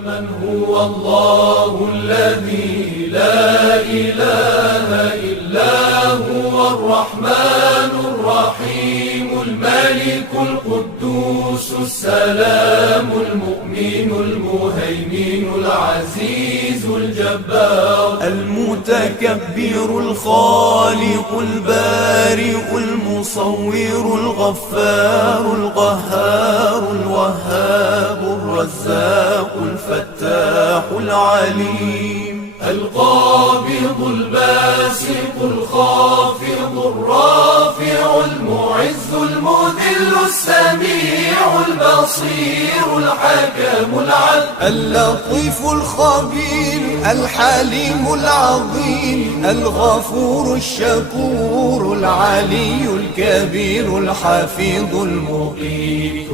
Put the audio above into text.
من هو الله الذي لا إله إلا هو الرحمن الرحيم الملك القدوس السلام المؤمن المهيمن العزيز الجبار المتكبر الخالق البارئ المصور الغفار القهار الوهاب الرزاق الفتاح العليم القابض الباسط الخافض الرافع المعز المذل السميع البصير الحكم العدل اللطيف الخبير الحليم العظيم الغفور الشكور العلي الكبير الحفيظ المقيم